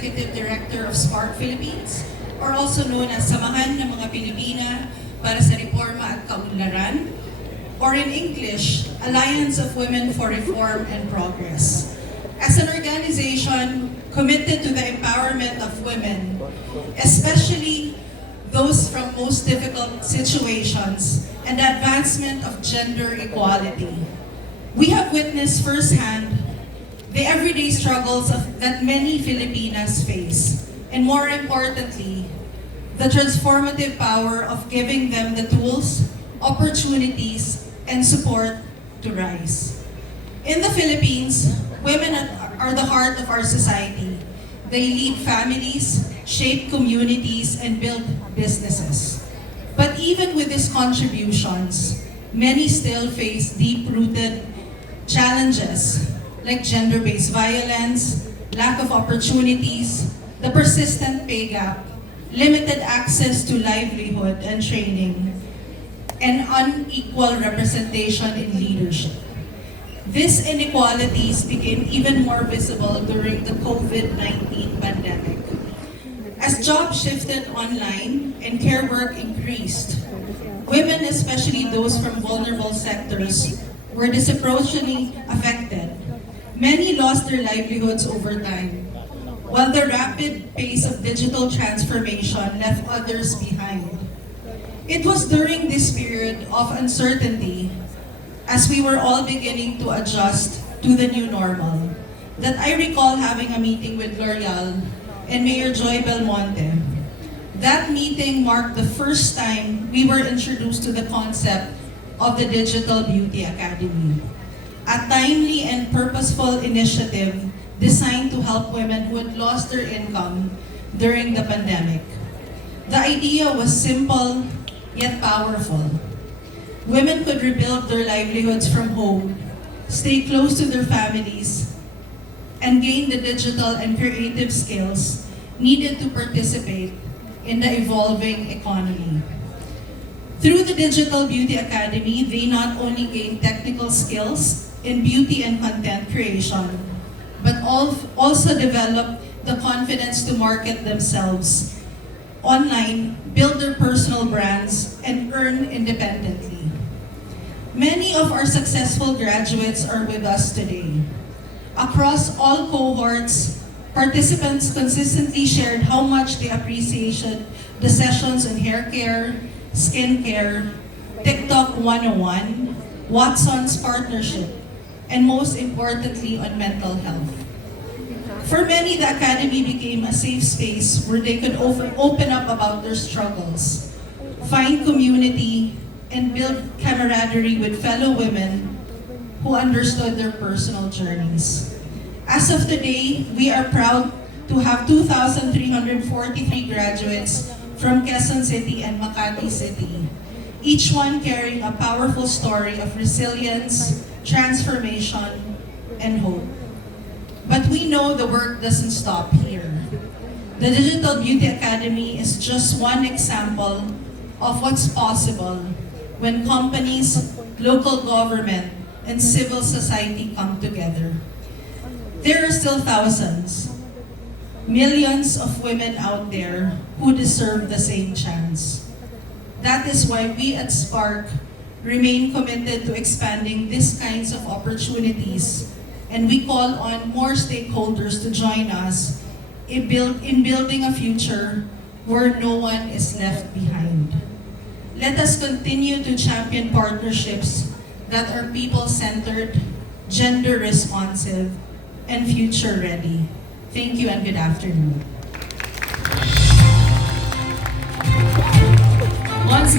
Executive Director of Spark Philippines, or also known as Samahan ng mga Pilipina para sa Reforma at Kaunlaran, or in English, Alliance of Women for Reform and Progress. As an organization committed to the empowerment of women, especially those from most difficult situations, and the advancement of gender equality. We have witnessed firsthand the everyday struggles that many Filipinas face, and more importantly, the transformative power of giving them the tools, opportunities, and support to rise. In the Philippines, women are the heart of our society. They lead families, shape communities, and build businesses. But even with these contributions, many still face deep-rooted challenges like gender-based violence, lack of opportunities, the persistent pay gap, limited access to livelihood and training, and unequal representation in leadership. These inequalities became even more visible during the COVID-19 pandemic. As jobs shifted online and care work increased, women, especially those from vulnerable sectors, were disproportionately affected. Many lost their livelihoods over time, while the rapid pace of digital transformation left others behind. It was during this period of uncertainty, as we were all beginning to adjust to the new normal, that I recall having a meeting with L'Oreal and Mayor Joy Belmonte. That meeting marked the first time we were introduced to the concept of the Digital Beauty Academy, a timely and purposeful initiative designed to help women who had lost their income during the pandemic. The idea was simple yet powerful. Women could rebuild their livelihoods from home, stay close to their families, and gain the digital and creative skills needed to participate in the evolving economy. Through the Digital Beauty Academy, they not only gained technical skills in beauty and content creation, but also developed the confidence to market themselves online, build their personal brands, and earn independently. Many of our successful graduates are with us today. Across all cohorts, participants consistently shared how much they appreciated the sessions on hair care, skin care, TikTok 101, Watson's partnership, and most importantly, on mental health. For many, the Academy became a safe space where they could open up about their struggles, find community, and build camaraderie with fellow women who understood their personal journeys. As of today, we are proud to have 2,343 graduates from Quezon City and Makati City, each one carrying a powerful story of resilience, transformation, and hope. But we know the work doesn't stop here. The Digital Beauty Academy is just one example of what's possible when companies, local government, and civil society come together. There are still thousands, millions of women out there who deserve the same chance. That is why we at Spark remain committed to expanding these kinds of opportunities, and we call on more stakeholders to join us in building a future where no one is left behind. Let us continue to champion partnerships that are people-centered, gender-responsive, and future-ready. Thank you and good afternoon. Once again,